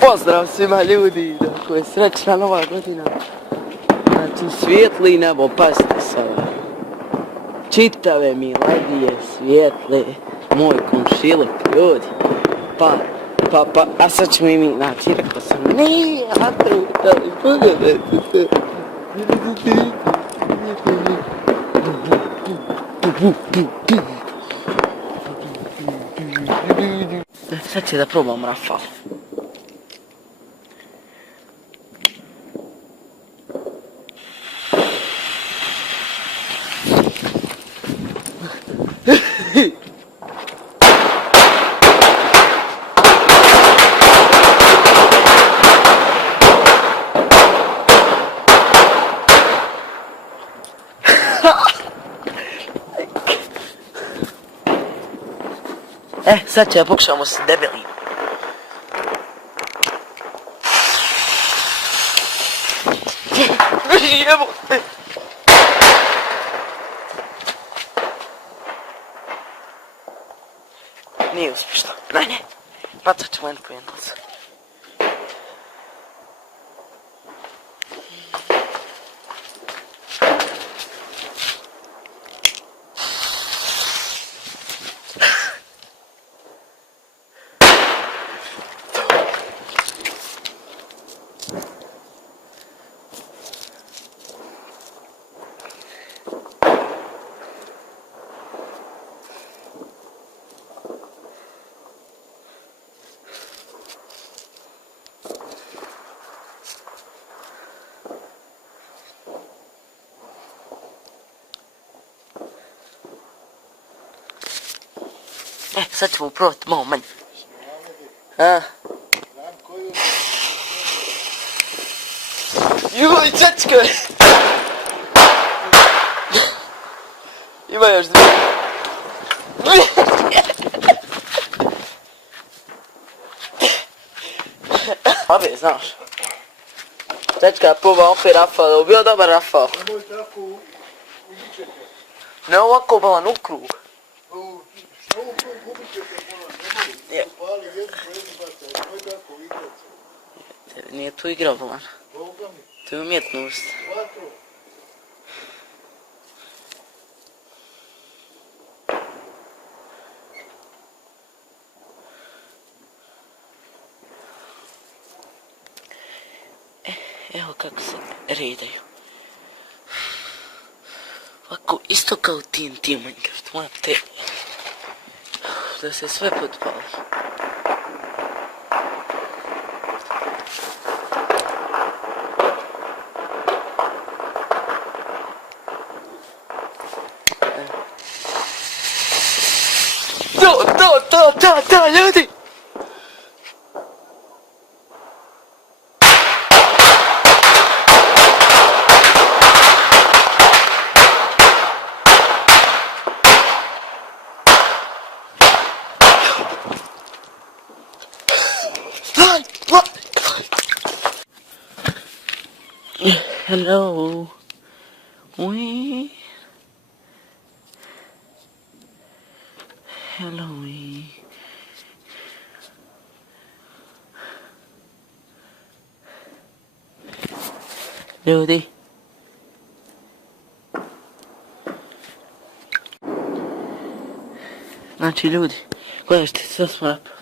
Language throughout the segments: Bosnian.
Pozdrav svima ljudi, dakle srećna nova godina. Znači svijetli nebo, pazite sada. Čitave Miladije svijetle, moj komšiluk, ljudi. A sad ćemo i mi, znači rekao sam, nije, ali pogledajte se. Sad će da probam Rafal. Sad će da pokušamo se debeli. Jebote! Nije uspješno. Ne. Bacat ćemo jednu po jednu. Sad ćemo probati malo manje. Juj, čečke! Ima još dvije. Babe, znaš. Čečka proba opet Rafal, bio dobar Rafal. Nemoj tako ubičete. Ne ovako balan u krug. Što u krug ubičete bolan, nemoj. Upali jednu bate, nemoj tako igrati. Nije tu igrao balan. Boga mi. To je umjetnost. Vatro. Evo kako se redaju. Ovako, isto kao TNT u Minecraft, moja te. Da se sve potpali. To, ljudi! Hello. Hello. Ljudi. Znači ljudi, gledajte, sve smo napravili.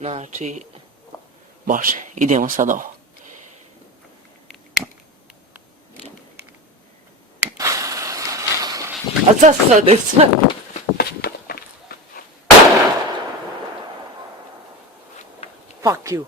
Znači, bože, idemo sad ovo. A sad je sve. Fuck you.